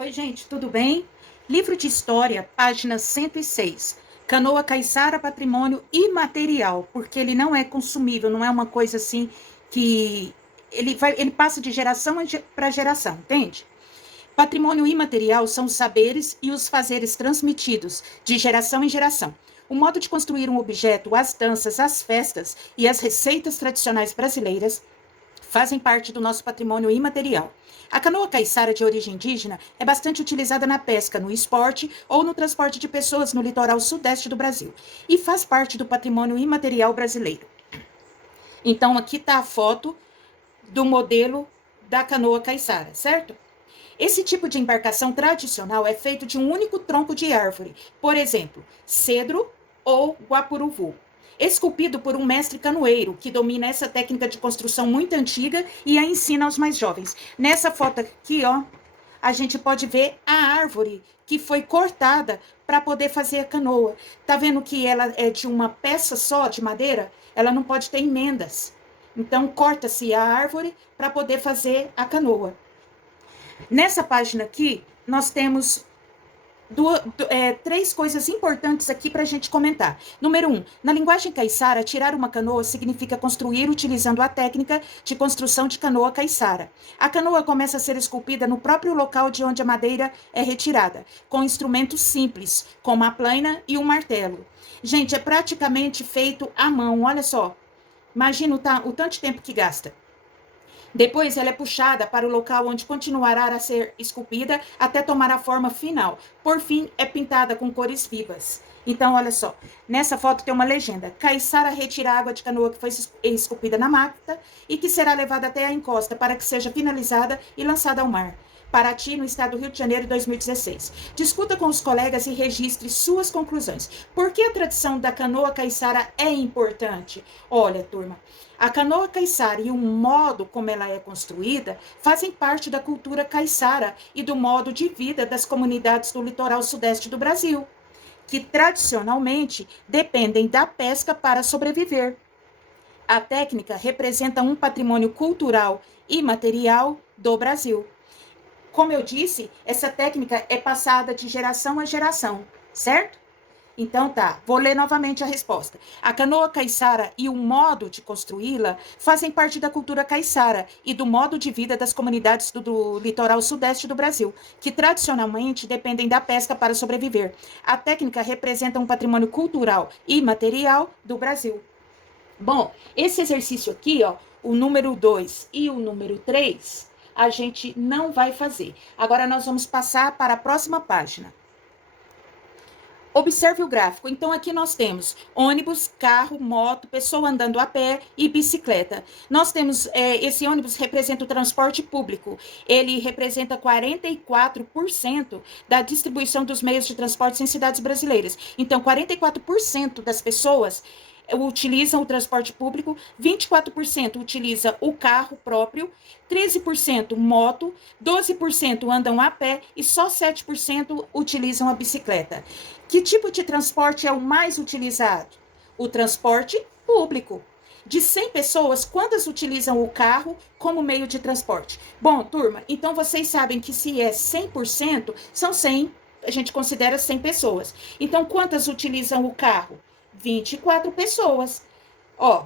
Oi, gente, tudo bem? Livro de História, página 106. Canoa caiçara, patrimônio imaterial, porque ele não é consumível, não é uma coisa assim que ele passa de geração para geração, entende? Patrimônio imaterial são os saberes e os fazeres transmitidos de geração em geração. O modo de construir um objeto, as danças, as festas e as receitas tradicionais brasileiras fazem parte do nosso patrimônio imaterial. A canoa caiçara de origem indígena é bastante utilizada na pesca, no esporte ou no transporte de pessoas no litoral sudeste do Brasil e faz parte do patrimônio imaterial brasileiro. Então, aqui está a foto do modelo da canoa caiçara, certo? Esse tipo de embarcação tradicional é feito de um único tronco de árvore, por exemplo, cedro ou guapuruvu, esculpido por um mestre canoeiro que domina essa técnica de construção muito antiga e a ensina aos mais jovens. Nessa foto aqui, ó, a gente pode ver a árvore que foi cortada para poder fazer a canoa. Tá vendo que ela é de uma peça só de madeira? Ela não pode ter emendas. Então corta-se a árvore para poder fazer a canoa. Nessa página aqui, nós temos três coisas importantes aqui para a gente comentar. Número 1, na linguagem caiçara, tirar uma canoa significa construir utilizando a técnica de construção de canoa caiçara. A canoa começa a ser esculpida no próprio local de onde a madeira é retirada, com instrumentos simples, como a plana e um martelo. Gente, é praticamente feito à mão, olha só. Imagina o tanto de tempo que gasta. Depois ela é puxada para o local onde continuará a ser esculpida até tomar a forma final. Por fim, é pintada com cores vivas. Então, olha só, nessa foto tem uma legenda: Caiçara retira a água de canoa que foi esculpida na máquina e que será levada até a encosta para que seja finalizada e lançada ao mar. Paraty, no estado do Rio de Janeiro, 2016. Discuta com os colegas e registre suas conclusões. Por que a tradição da canoa caiçara é importante? Olha, turma, a canoa caiçara e o modo como ela é construída fazem parte da cultura caiçara e do modo de vida das comunidades do litoral sudeste do Brasil, que tradicionalmente dependem da pesca para sobreviver. A técnica representa um patrimônio cultural e material do Brasil. Como eu disse, essa técnica é passada de geração a geração, certo? Então tá, vou ler novamente a resposta. A canoa caiçara e o modo de construí-la fazem parte da cultura caiçara e do modo de vida das comunidades do litoral sudeste do Brasil, que tradicionalmente dependem da pesca para sobreviver. A técnica representa um patrimônio cultural e material do Brasil. Bom, esse exercício aqui, ó, o número 2 e o número 3, a gente não vai fazer. Agora nós vamos passar para a próxima página. Observe o gráfico. Então, aqui nós temos ônibus, carro, moto, pessoa andando a pé e bicicleta. Nós temos, esse ônibus representa o transporte público. Ele representa 44% da distribuição dos meios de transporte em cidades brasileiras. Então, 44% das pessoas utilizam o transporte público, 24% utiliza o carro próprio, 13% moto, 12% andam a pé e só 7% utilizam a bicicleta. Que tipo de transporte é o mais utilizado? O transporte público. De 100 pessoas, quantas utilizam o carro como meio de transporte? Bom, turma, então vocês sabem que se é 100%, são 100, a gente considera 100 pessoas. Então, quantas utilizam o carro? 24 pessoas. Ó,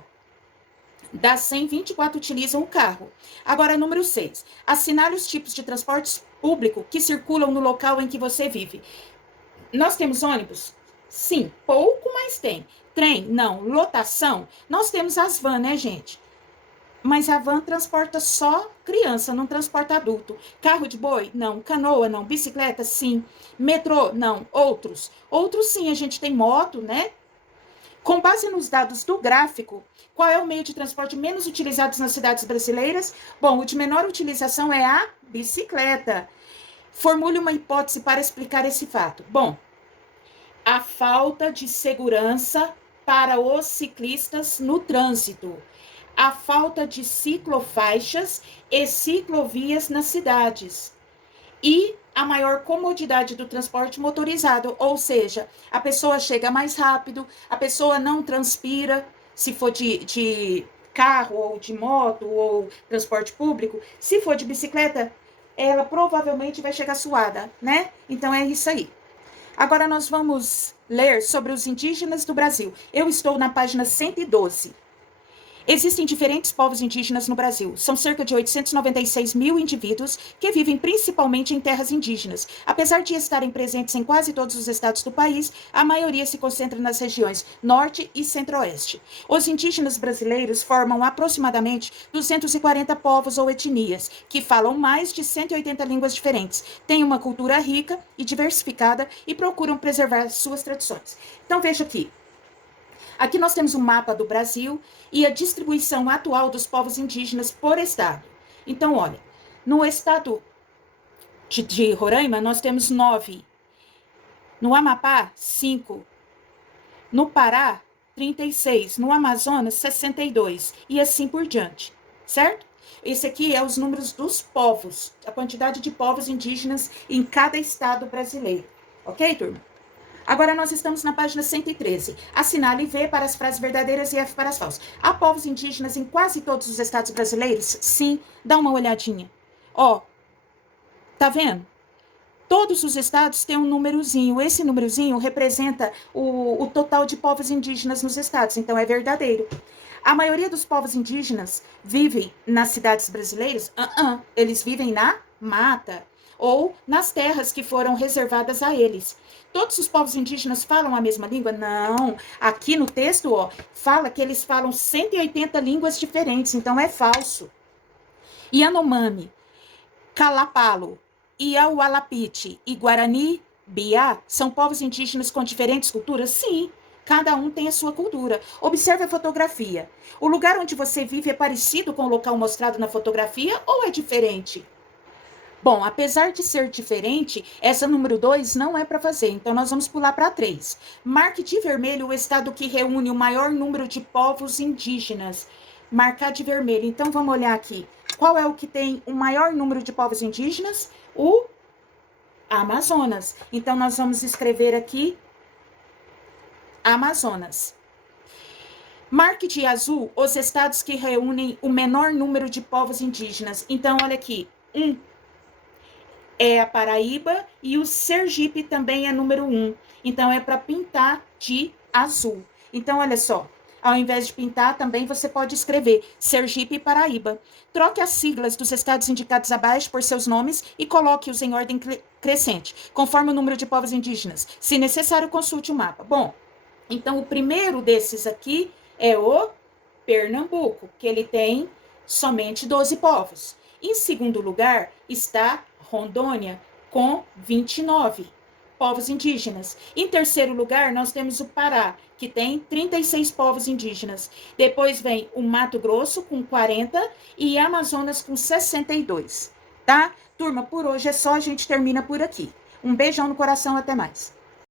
das 100, 24 utilizam o carro. Agora, número 6. Assinale os tipos de transporte público que circulam no local em que você vive. Nós temos ônibus? Sim, pouco, mas tem. Trem? Não. Lotação? Nós temos as vans, né, gente? Mas a van transporta só criança, não transporta adulto. Carro de boi? Não. Canoa? Não. Bicicleta? Sim. Metrô? Não. Outros? Outros sim, a gente tem moto, né? Com base nos dados do gráfico, qual é o meio de transporte menos utilizado nas cidades brasileiras? Bom, o de menor utilização é a bicicleta. Formule uma hipótese para explicar esse fato. Bom, a falta de segurança para os ciclistas no trânsito, a falta de ciclofaixas e ciclovias nas cidades e a maior comodidade do transporte motorizado, ou seja, a pessoa chega mais rápido, a pessoa não transpira, se for de carro ou de moto ou transporte público, se for de bicicleta, ela provavelmente vai chegar suada, né? Então é isso aí. Agora nós vamos ler sobre os indígenas do Brasil. Eu estou na página 112. Existem diferentes povos indígenas no Brasil. São cerca de 896 mil indivíduos que vivem principalmente em terras indígenas. Apesar de estarem presentes em quase todos os estados do país, a maioria se concentra nas regiões Norte e Centro-Oeste. Os indígenas brasileiros formam aproximadamente 240 povos ou etnias, que falam mais de 180 línguas diferentes, têm uma cultura rica e diversificada e procuram preservar suas tradições. Então veja aqui. Aqui nós temos um mapa do Brasil e a distribuição atual dos povos indígenas por estado. Então, olha, no estado de Roraima, nós temos 9. No Amapá, 5. No Pará, 36. No Amazonas, 62. E assim por diante, certo? Esse aqui é os números dos povos, a quantidade de povos indígenas em cada estado brasileiro. Ok, turma? Agora nós estamos na página 113. Assinale V para as frases verdadeiras e F para as falsas. Há povos indígenas em quase todos os estados brasileiros? Sim, dá uma olhadinha. Ó, tá vendo? Todos os estados têm um númerozinho. Esse númerozinho representa o total de povos indígenas nos estados, então é verdadeiro. A maioria dos povos indígenas vivem nas cidades brasileiras? Eles vivem na mata ou nas terras que foram reservadas a eles. Todos os povos indígenas falam a mesma língua? Não. Aqui no texto, ó, fala que eles falam 180 línguas diferentes, então é falso. Yanomami, Calapalo, Iaualapiti e Guarani, Biá são povos indígenas com diferentes culturas? Sim. Cada um tem a sua cultura. Observe a fotografia. O lugar onde você vive é parecido com o local mostrado na fotografia ou é diferente? Bom, apesar de ser diferente, essa número 2 não é para fazer, então nós vamos pular para 3. Marque de vermelho o estado que reúne o maior número de povos indígenas. Marcar de vermelho. Então vamos olhar aqui. Qual é o que tem o maior número de povos indígenas? O Amazonas. Então nós vamos escrever aqui Amazonas. Marque de azul os estados que reúnem o menor número de povos indígenas. Então olha aqui, é a Paraíba e o Sergipe também é número 1. Então, é para pintar de azul. Então, olha só. Ao invés de pintar, também você pode escrever Sergipe e Paraíba. Troque as siglas dos estados indicados abaixo por seus nomes e coloque-os em ordem crescente, conforme o número de povos indígenas. Se necessário, consulte o mapa. Bom, então o primeiro desses aqui é o Pernambuco, que ele tem somente 12 povos. Em segundo lugar está Rondônia, com 29 povos indígenas. Em terceiro lugar, nós temos o Pará, que tem 36 povos indígenas. Depois vem o Mato Grosso, com 40, e Amazonas, com 62. Tá? Turma, por hoje é só, a gente termina por aqui. Um beijão no coração, até mais.